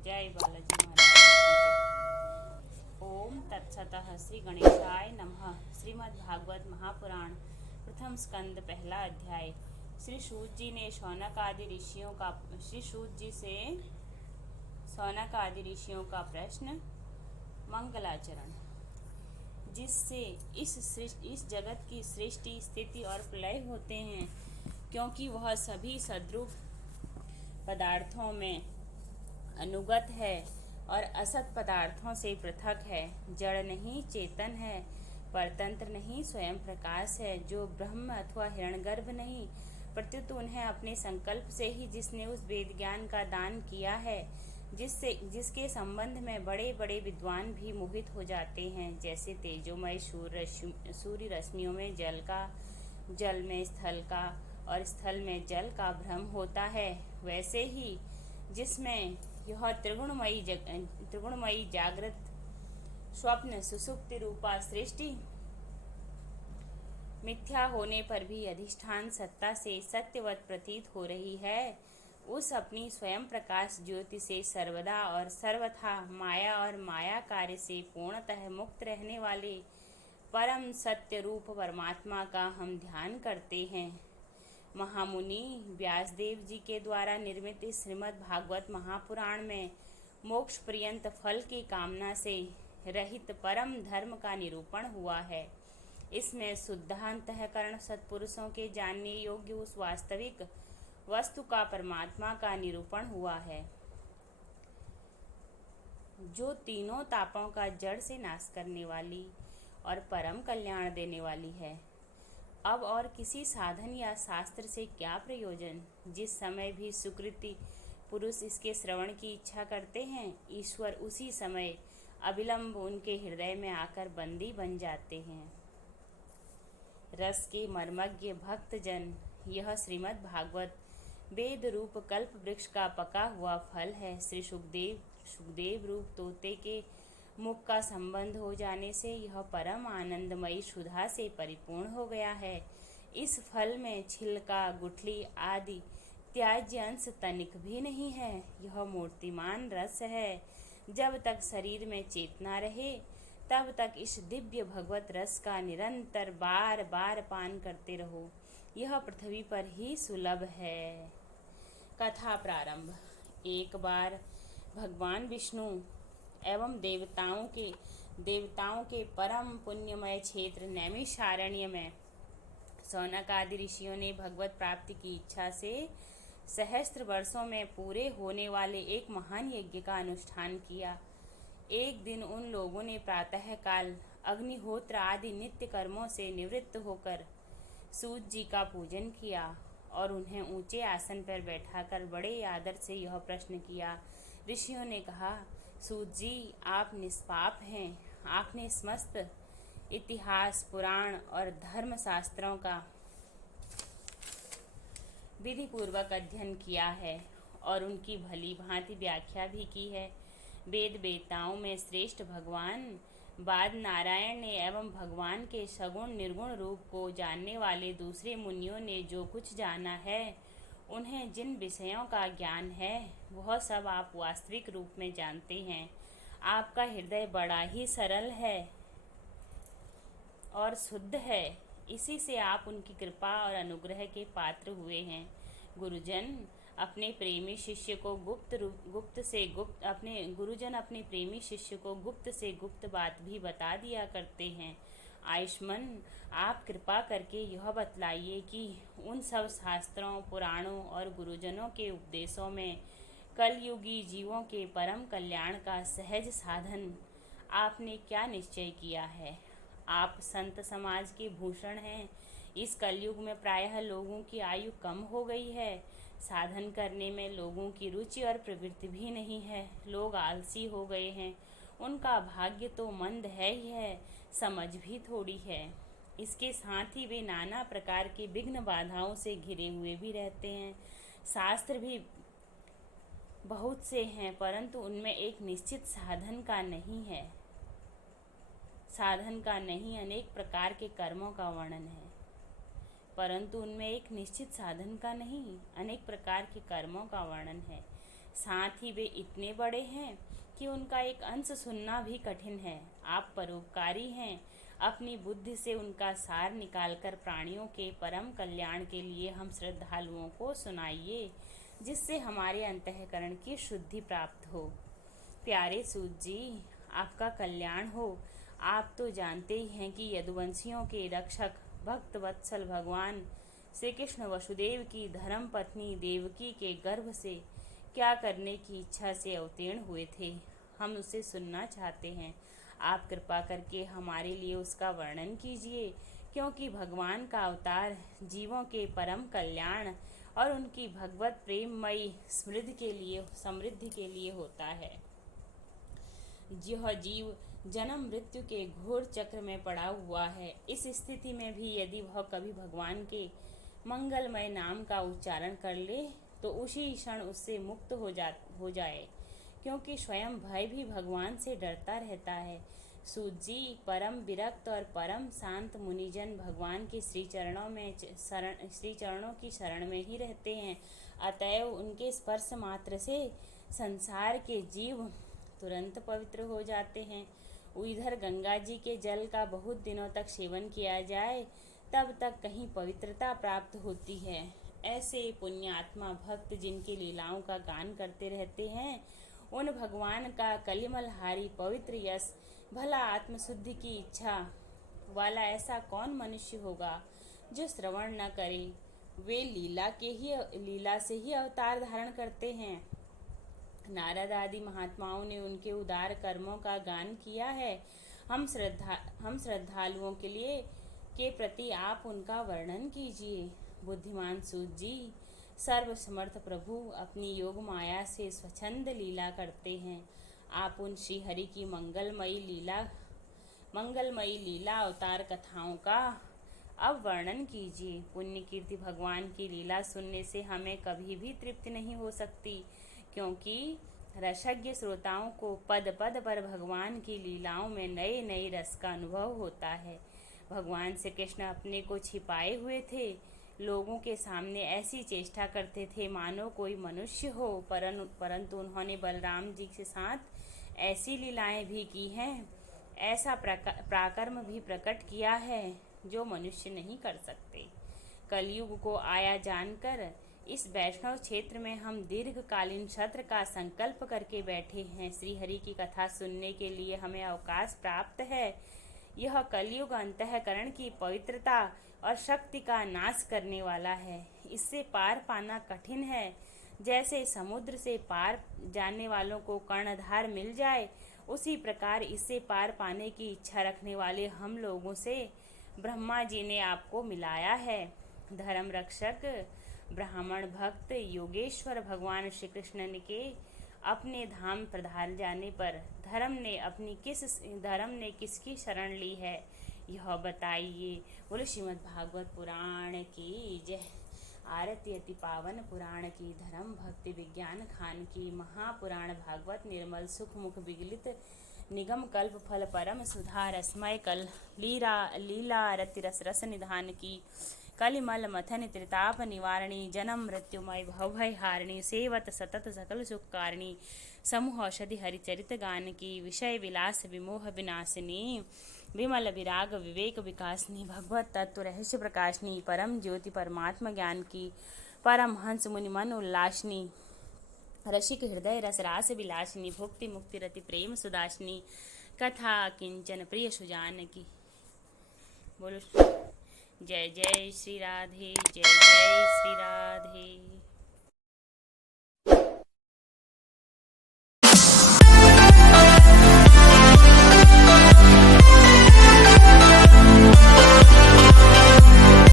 जय बालाजी महाराज की जय। ओम तत्सतः श्री गणेशाय नमः। श्रीमद् भागवत महापुराण प्रथम स्कंद पहला अध्याय। श्री सूत जी ने शौनक आदि ऋषियों का प्रश्न। मंगलाचरण। जिससे इस जगत की सृष्टि स्थिति और प्रलय होते हैं, क्योंकि वह सभी सद्रूप पदार्थों में अनुगत है और असत पदार्थों से पृथक है। जड़ नहीं, चेतन है, परतंत्र नहीं, स्वयं प्रकाश है, जो ब्रह्म अथवा हिरण्यगर्भ नहीं, प्रत्युत उन्हें अपने संकल्प से ही जिसने उस वेद ज्ञान का दान किया है, जिसके संबंध में बड़े बड़े विद्वान भी मोहित हो जाते हैं। जैसे तेजोमय सूर्य रश्मियों में जल में स्थल का और स्थल में जल का भ्रम होता है, वैसे ही जिसमें यह त्रिगुणमयी जागृत स्वप्न सुसुप्ति रूपा सृष्टि मिथ्या होने पर भी अधिष्ठान सत्ता से सत्यवत प्रतीत हो रही है, उस अपनी स्वयं प्रकाश ज्योति से सर्वदा और सर्वथा माया और माया कार्य से पूर्णतः मुक्त रहने वाले परम सत्य रूप परमात्मा का हम ध्यान करते हैं। महामुनि व्यासदेव जी के द्वारा निर्मित इस श्रीमद् भागवत महापुराण में मोक्ष पर्यंत फल की कामना से रहित परम धर्म का निरूपण हुआ है। इसमें शुद्धांतःकरण सत्पुरुषों के जानने योग्य उस वास्तविक वस्तु का परमात्मा का निरूपण हुआ है, जो तीनों तापों का जड़ से नाश करने वाली और परम कल्याण देने वाली है। अब और किसी साधन या शास्त्र से क्या प्रयोजन? जिस समय भी सुकृति पुरुष इसके श्रवण की इच्छा करते हैं, ईश्वर उसी समय अविलंब उनके हृदय में आकर बंदी बन जाते हैं। रस के मर्मज्ञ भक्त जन, यह श्रीमद् भागवत वेद रूप कल्प वृक्ष का पका हुआ फल है। श्री सुखदेव रूप तोते के मुख का संबंध हो जाने से यह परम आनंदमयी सुधा से परिपूर्ण हो गया है। इस फल में छिलका, गुठली आदि त्याज्य अंश तनिक भी नहीं है। यह मूर्तिमान रस है। जब तक शरीर में चेतना रहे, तब तक इस दिव्य भगवत रस का निरंतर बार बार पान करते रहो। यह पृथ्वी पर ही सुलभ है। कथा प्रारंभ। एक बार भगवान विष्णु एवं देवताओं के परम पुण्यमय क्षेत्र नैमिषारण्य में शौनक आदि ऋषियों ने भगवत प्राप्ति की इच्छा से सहस्त्र वर्षों में पूरे होने वाले एक महान यज्ञ का अनुष्ठान किया। एक दिन उन लोगों ने प्रातः काल अग्निहोत्र आदि नित्य कर्मों से निवृत्त होकर सूत जी का पूजन किया और उन्हें ऊंचे आसन पर बैठाकर बड़े आदर से यह प्रश्न किया। ऋषियों ने कहा, सूत जी, आप निष्पाप हैं। आपने समस्त इतिहास, पुराण और धर्म शास्त्रों का विधि पूर्वक अध्ययन किया है और उनकी भली भांति व्याख्या भी की है। वेद वेताओं में श्रेष्ठ भगवान बाद नारायण ने एवं भगवान के सगुण निर्गुण रूप को जानने वाले दूसरे मुनियों ने जो कुछ जाना है, उन्हें जिन विषयों का ज्ञान है, वह सब आप वास्तविक रूप में जानते हैं। आपका हृदय बड़ा ही सरल है और शुद्ध है। इसी से आप उनकी कृपा और अनुग्रह के पात्र हुए हैं। गुरुजन अपने प्रेमी शिष्य को गुप्त से गुप्त बात भी बता दिया करते हैं। आयुष्मान, आप कृपा करके यह बतलाइए कि उन सब शास्त्रों, पुराणों और गुरुजनों के उपदेशों में कलयुगी जीवों के परम कल्याण का सहज साधन आपने क्या निश्चय किया है। आप संत समाज के भूषण हैं। इस कलयुग में प्रायः लोगों की आयु कम हो गई है। साधन करने में लोगों की रुचि और प्रवृत्ति भी नहीं है। लोग आलसी हो गए हैं। उनका भाग्य तो मंद है ही है, समझ भी थोड़ी है। इसके साथ ही वे नाना प्रकार के विघ्न बाधाओं से घिरे हुए भी रहते हैं। शास्त्र भी बहुत से हैं, परंतु उनमें एक निश्चित साधन का नहीं अनेक प्रकार के कर्मों का वर्णन है। परंतु उनमें एक निश्चित साधन का नहीं, अनेक प्रकार के कर्मों का वर्णन है। साथ ही वे इतने बड़े हैं कि उनका एक अंश सुनना भी कठिन है। आप परोपकारी हैं। अपनी बुद्धि से उनका सार निकालकर प्राणियों के परम कल्याण के लिए हम श्रद्धालुओं को सुनाइए, जिससे हमारे अंतःकरण की शुद्धि प्राप्त हो। प्यारे सूत जी, आपका कल्याण हो। आप तो जानते ही हैं कि यदुवंशियों के रक्षक भक्त वत्सल भगवान श्री कृष्ण वसुदेव की धर्म पत्नी देवकी के गर्भ से क्या करने की इच्छा से अवतीर्ण हुए थे। हम उसे सुनना चाहते हैं। आप कृपा करके हमारे लिए उसका वर्णन कीजिए, क्योंकि भगवान का अवतार जीवों के परम कल्याण और उनकी भगवत प्रेममयी समृद्धि के लिए होता है। यह जीव जन्म मृत्यु के घोर चक्र में पड़ा हुआ है। इस स्थिति में भी यदि वह कभी भगवान के मंगलमय नाम का उच्चारण कर ले तो उसी क्षण उससे मुक्त हो जाए, क्योंकि स्वयं भय भी भगवान से डरता रहता है। सूत जी, परम विरक्त और परम शांत मुनिजन भगवान के श्री चरणों की शरण में ही रहते हैं। अतएव उनके स्पर्श मात्र से संसार के जीव तुरंत पवित्र हो जाते हैं। इधर गंगा जी के जल का बहुत दिनों तक सेवन किया जाए तब तक कहीं पवित्रता प्राप्त होती है। ऐसे पुण्यात्मा भक्त जिनकी लीलाओं का गान करते रहते हैं, उन भगवान का कलिमलहारी पवित्र यश भला आत्मशुद्धि की इच्छा वाला ऐसा कौन मनुष्य होगा जो श्रवण न करे। वे लीला से ही अवतार धारण करते हैं। नारद आदि महात्माओं ने उनके उदार कर्मों का गान किया है। हम श्रद्धालुओं के प्रति आप उनका वर्णन कीजिए। बुद्धिमान सूत जी, सर्वसमर्थ प्रभु अपनी योग माया से स्वच्छंद लीला करते हैं। आप उन श्री हरि की मंगलमयी लीला अवतार कथाओं का अब वर्णन कीजिए। पुण्य कीर्ति भगवान की लीला सुनने से हमें कभी भी तृप्ति नहीं हो सकती, क्योंकि रसज्ञ श्रोताओं को पद पद पर भगवान की लीलाओं में नए नए रस का अनुभव होता है। भगवान श्री कृष्ण अपने को छिपाए हुए थे। लोगों के सामने ऐसी चेष्टा करते थे मानो कोई मनुष्य हो, परंतु उन्होंने बलराम जी के साथ ऐसी लीलाएं भी की हैं, ऐसा पराक्रम भी प्रकट किया है जो मनुष्य नहीं कर सकते। कलयुग को आया जानकर इस वैष्णव क्षेत्र में हम दीर्घकालीन सत्र का संकल्प करके बैठे हैं। श्री हरि की कथा सुनने के लिए हमें अवकाश प्राप्त है। यह कलयुग अंतःकरण की पवित्रता और शक्ति का नाश करने वाला है। इससे पार पाना कठिन है। जैसे समुद्र से पार जाने वालों को कर्णधार मिल जाए, उसी प्रकार इससे पार पाने की इच्छा रखने वाले हम लोगों से ब्रह्मा जी ने आपको मिलाया है। धर्म रक्षक ब्राह्मण भक्त योगेश्वर भगवान श्री कृष्ण के अपने धाम पधार जाने पर धर्म ने किसकी शरण ली है, यह बताइए। बोलो श्रीमद् भागवत पुराण की जय। आरती अति पावन पुराण की, धर्म भक्ति विज्ञान खान की, महापुराण भागवत निर्मल सुख मुख विगलित निगम कल्प फल परम सुधा रसमय कल लीला रति रस रस निधान की, कलिमल मथन त्रिताप निवारणी, जन्म मृत्युमय भवभय हारिणी, सेवत सतत सकल सुखकारिणी, समूह औषधि हरिचरित गान की, विषय विलास विमोह विनाशिनी, विमल विराग विवेक विकासनी, भगवत तत्व रहस्य प्रकाशनी, परम ज्योति परमात्मा ज्ञान की, परम हंस मुनि मन उल्लासनी, रसिक हृदय रस रास विलासिनी, भुक्ति मुक्ति रति प्रेम सुदासिनी, कथा किंचन प्रिय सुजान की। बोलो जय जय श्री राधे, जय जय श्री राधे।